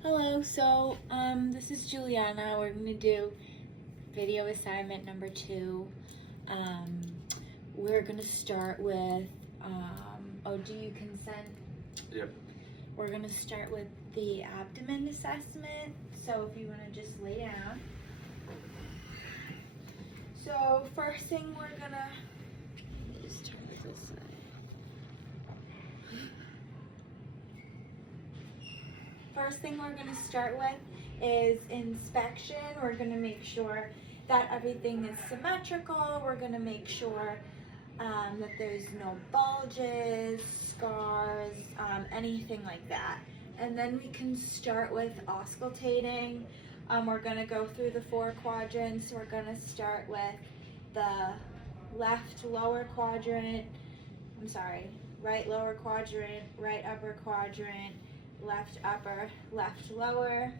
Hello, this is Juliana. We're going to do video assignment number 2. Um, we're going to start with, do you consent? Yep. We're going to start with the abdomen assessment. So if you want to just lay down. So first thing we're going to, let me just turn this side. First thing we're going to start with is inspection. We're going to make sure that everything is symmetrical. We're going to make sure that there's no bulges, scars, anything like that. And then we can start with auscultating. We're going to go through the 4 quadrants. We're going to start with the left lower quadrant, right lower quadrant, right upper quadrant, left upper, left lower.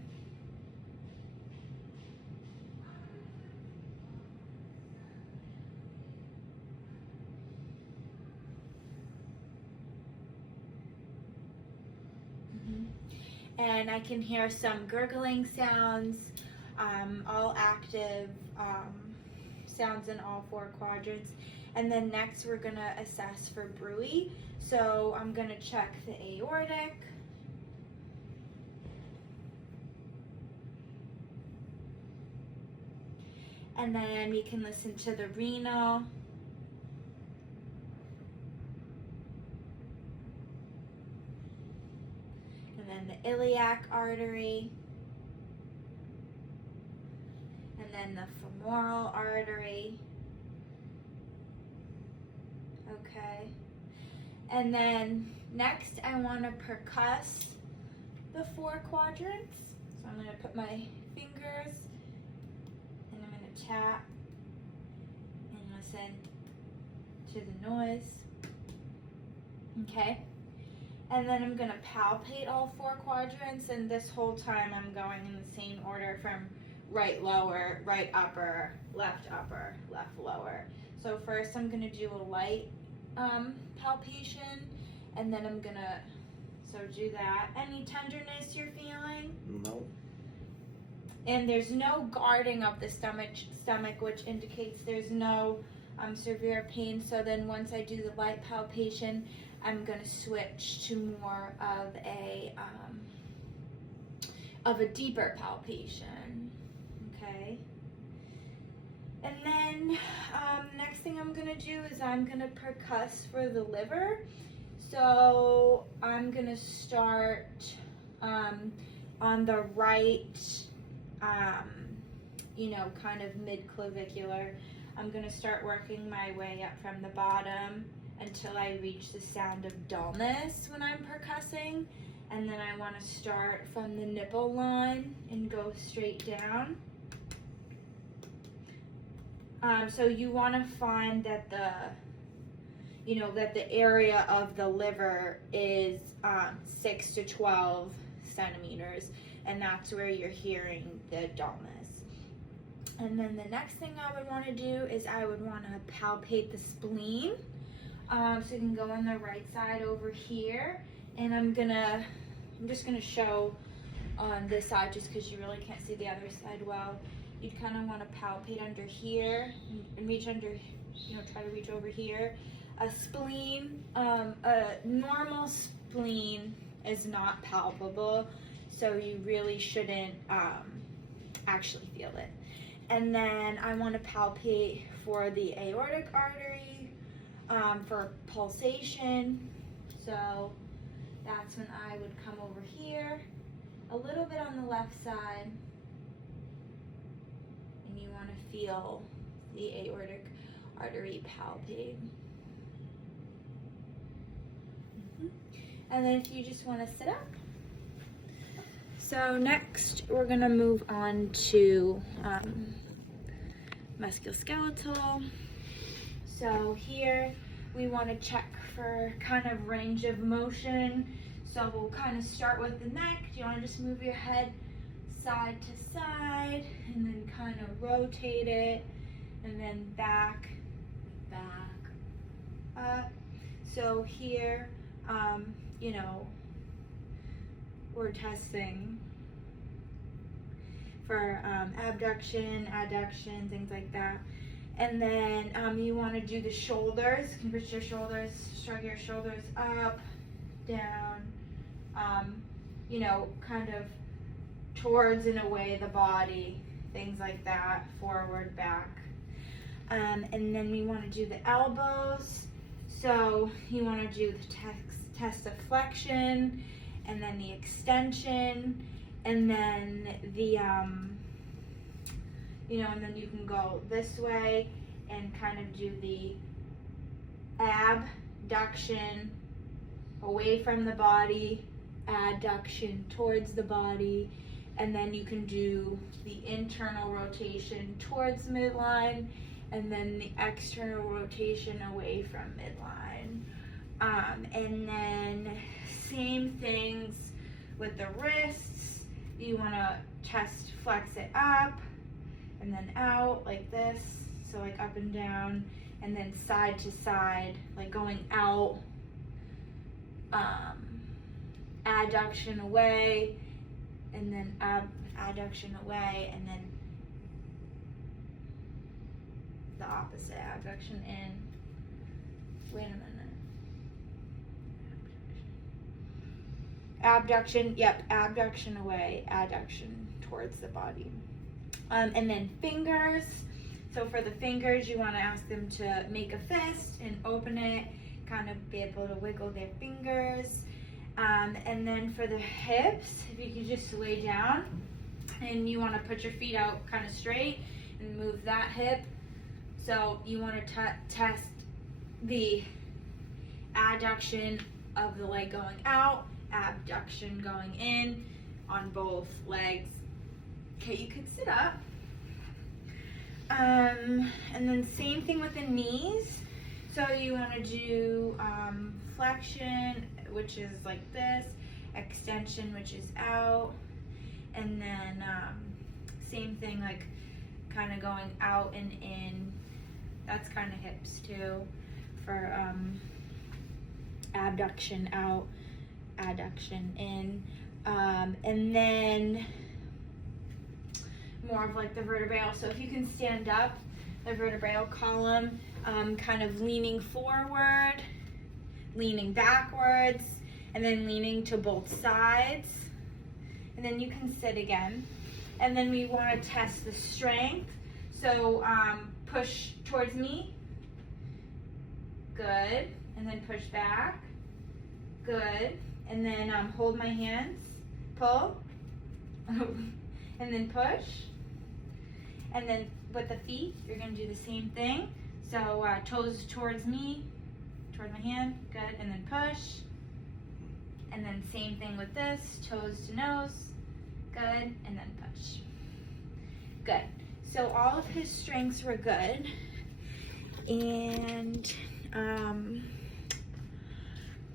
And I can hear some gurgling sounds, all active sounds in all 4 quadrants. And then next we're gonna assess for bruit. So I'm gonna check the aortic. And then we can listen to the renal. And then the iliac artery. And then the femoral artery. Okay. And then next I want to percuss the 4 quadrants. So I'm going to put my fingers and I'm going to tap and listen to the noise. Okay. And then I'm going to palpate all 4 quadrants, and this whole time I'm going in the same order from right lower, right upper, left lower. So first I'm going to do a light palpation, and then I'm going to do that. Any tenderness you're feeling? No. And there's no guarding of the stomach, which indicates there's no severe pain. So then once I do the light palpation, I'm going to switch to more of a deeper palpation. Okay. And then next thing I'm going to do is I'm going to percuss for the liver. So I'm going to start on the right, kind of mid-clavicular. I'm going to start working my way up from the bottom until I reach the sound of dullness when I'm percussing. And then I want to start from the nipple line and go straight down. So you want to find that the area of the liver is 6 to 12 centimeters, and that's where you're hearing the dullness. And then the next thing I would want to do is I would want to palpate the spleen. So you can go on the right side over here, and I'm just gonna show on this side just because you really can't see the other side well. You'd kind of want to palpate under here and reach under, try to reach over here. A spleen, a normal spleen is not palpable, so you really shouldn't actually feel it. And then I want to palpate for the aortic artery, for pulsation. So that's when I would come over here, a little bit on the left side, and you want to feel the aortic artery palpate. And then if you just want to sit up. So next we're going to move on to musculoskeletal. So here we want to check for kind of range of motion. So we'll kind of start with the neck. Do you want to just move your head side to side and then kind of rotate it, and then back, up. So here, we're testing for abduction, adduction, things like that. And then you want to do the shoulders. You can push your shoulders, shrug your shoulders up, down, you know, kind of towards and away the body, things like that, forward, back. And then we want to do the elbows. So you want to do the test of flexion, and then the extension, and then the, you know, and then you can go this way and kind of do the abduction away from the body, adduction towards the body, and then you can do the internal rotation towards midline, and then the external rotation away from midline. And then same things with the wrists. You want to chest flex it up and then out like this, so like up and down, and then side to side, like going out, adduction away, and then adduction away, and then the opposite, abduction in. Wait a minute. Abduction, yep, abduction away, adduction towards the body. And then fingers. So for the fingers, you want to ask them to make a fist and open it, kind of be able to wiggle their fingers. And then for the hips, if you can just lay down and you want to put your feet out kind of straight and move that hip. So you want to test the adduction of the leg going out, abduction going in on both legs. Okay, you can sit up. And then same thing with the knees. So you want to do flexion, which is like this, extension, which is out, and then same thing, like kind of going out and in. That's kind of hips too, for abduction out, adduction in, and then more of like the vertebral. So if you can stand up, the vertebral column, kind of leaning forward, leaning backwards, and then leaning to both sides, and then you can sit again. And then we want to test the strength. So push towards me, good, and then push back, good, and then hold my hands, pull, and then push, and then with the feet, you're going to do the same thing. So toes towards me, towards my hand, good, and then push, and then same thing with this, toes to nose, good, and then push, good. So all of his strengths were good, and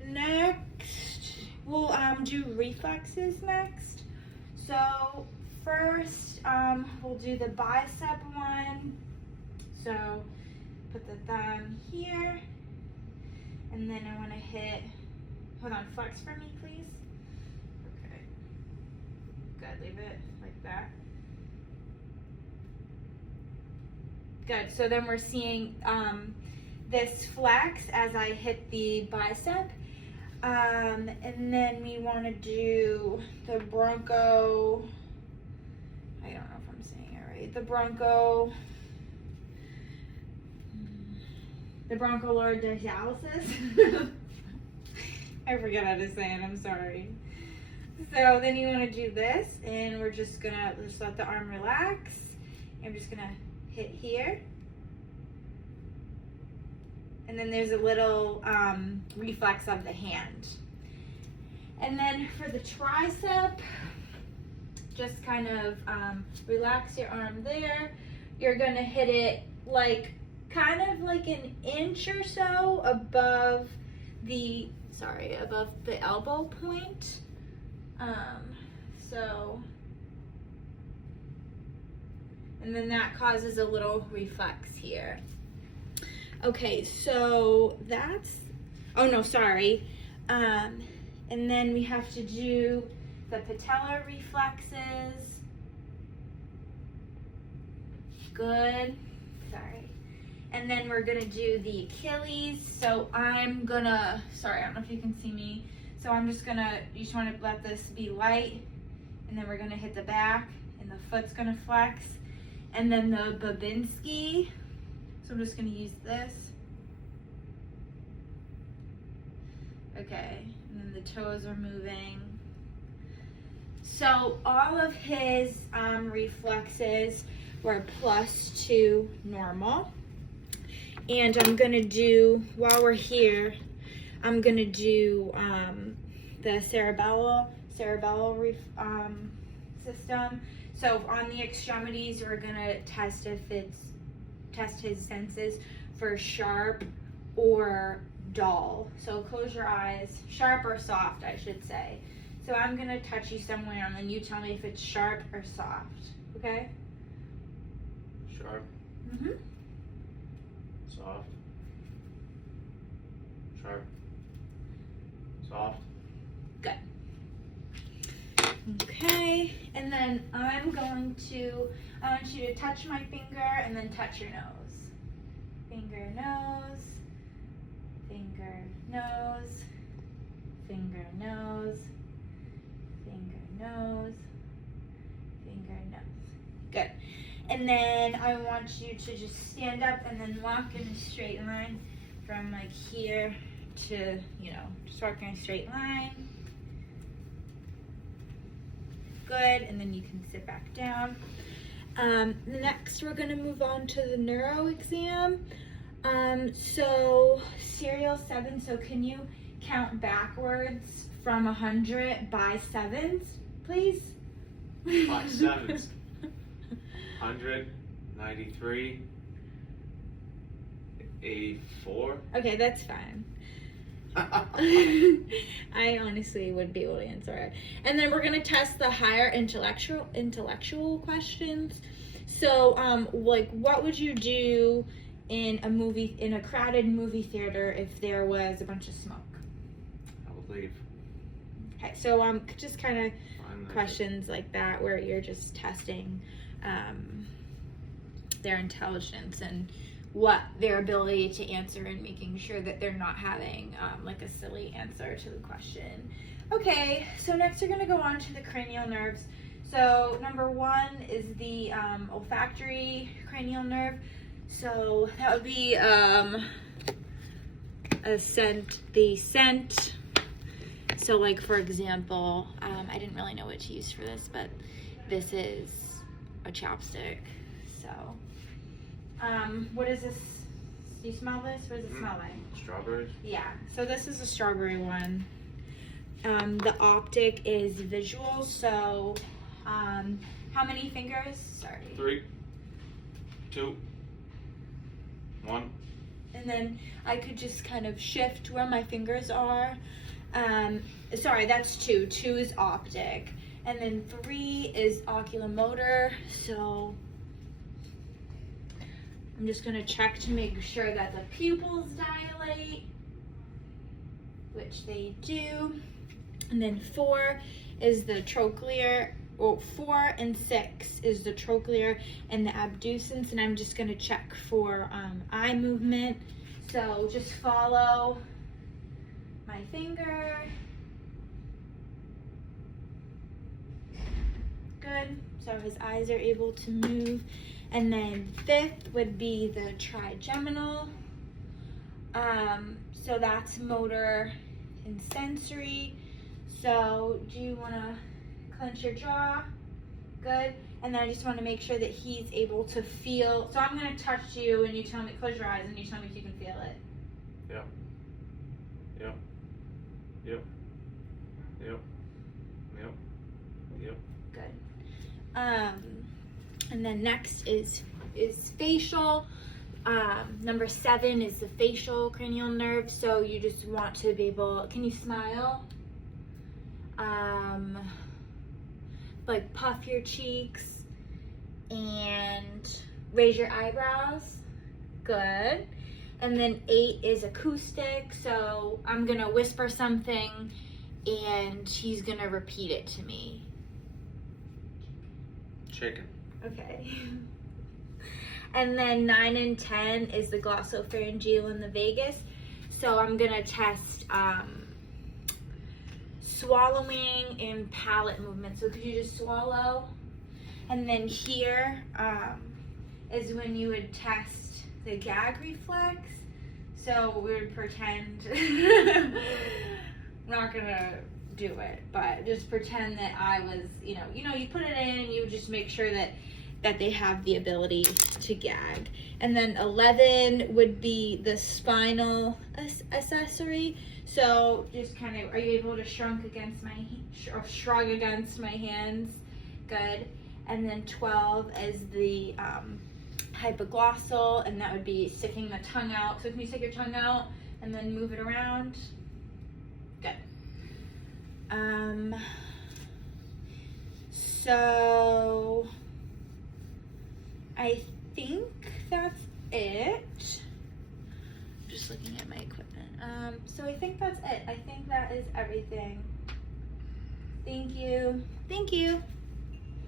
next we'll do reflexes next. So first we'll do the bicep one. So put the thumb here, and then I want to hit, hold on, flex for me please. Okay, good, leave it like that. Good, so then we're seeing this flex as I hit the bicep. And then we want to do the Bronco, I don't know if I'm saying it right, the Bronco Lord dialysis. I forget how to say it, I'm sorry. So then you want to do this, and we're just gonna just let the arm relax. I'm just gonna hit here, and then there's a little reflex of the hand. And then for the tricep, just kind of relax your arm there. You're gonna hit it like kind of like an inch or so above the elbow point. And then that causes a little reflex here. Okay, so that's, oh no, sorry. And then we have to do the patellar reflexes. Good. Sorry. And then we're gonna do the Achilles. So I'm gonna, sorry, I don't know if you can see me. So I'm just gonna, you just wanna let this be light. And then we're gonna hit the back and the foot's gonna flex. And then the Babinski. So I'm just gonna use this. Okay, and then the toes are moving. So all of his reflexes were +2 normal. And I'm gonna do, while we're here, I'm gonna do the cerebellar system. So on the extremities, we're gonna test his senses for sharp or dull. So close your eyes, sharp or soft, I should say. So I'm gonna touch you somewhere and then you tell me if it's sharp or soft, okay? Sharp. Mm-hmm. Soft. Sharp. Soft. Good. Okay, and then I want you to touch my finger and then touch your nose. Finger, nose, finger, nose, finger, nose, finger, nose, finger, nose. Good. And then I want you to just stand up and then walk in a straight line from like here to, just walk in a straight line. Good, and then you can sit back down. Next, we're gonna move on to the neuro exam. So serial 7, so can you count backwards from 100 by sevens, please? By sevens. 100, 93, 84. Okay, that's fine. I honestly wouldn't be able to answer it. And then we're gonna test the higher intellectual questions. So, like, what would you do in a crowded movie theater if there was a bunch of smoke? I would leave. Okay, so just kind of questions like that where you're just testing their intelligence and what their ability to answer and making sure that they're not having like a silly answer to the question. Okay, so next we're gonna go on to the cranial nerves. So number 1 is the olfactory cranial nerve. So that would be the scent. So like for example, I didn't really know what to use for this, but this is a chapstick. So what is this? Do you smell this? What does it smell like? Strawberries? Yeah, so this is a strawberry one. The optic is visual, so how many fingers? Sorry. 3, 2, 1. And then I could just kind of shift where my fingers are. Sorry, that's 2. 2 is optic. And then 3 is oculomotor, so I'm just gonna check to make sure that the pupils dilate, which they do. And then 4 is the trochlear, well, 4 and 6 is the trochlear and the abducens, and I'm just gonna check for eye movement. So just follow my finger. Good, so his eyes are able to move. And then 5th would be the trigeminal. So that's motor and sensory. So do you want to clench your jaw? Good. And then I just want to make sure that he's able to feel. So I'm going to touch you and you tell me, close your eyes and you tell me if you can feel it. Yep. Yep. Yep. Yep. Yep. Yep. Good. And then next is facial. Number 7 is the facial cranial nerve. So you just want to be able, can you smile? Like puff your cheeks and raise your eyebrows. Good. And then 8 is acoustic. So I'm gonna whisper something and he's gonna repeat it to me. Chicken. Okay. And then 9 and 10 is the glossopharyngeal and the vagus. So I'm gonna test swallowing and palate movement. So could you just swallow? And then here is when you would test the gag reflex. So we would pretend, I'm not gonna do it, but just pretend that I was, you put it in, you just make sure that they have the ability to gag. And then 11 would be the spinal accessory. So just kind of, are you able to shrug against my hands? Good. And then 12 is the hypoglossal, and that would be sticking the tongue out. So can you stick your tongue out and then move it around? Good. So I think that's it. I'm just looking at my equipment. So I think that's it. I think that is everything. Thank you. Thank you.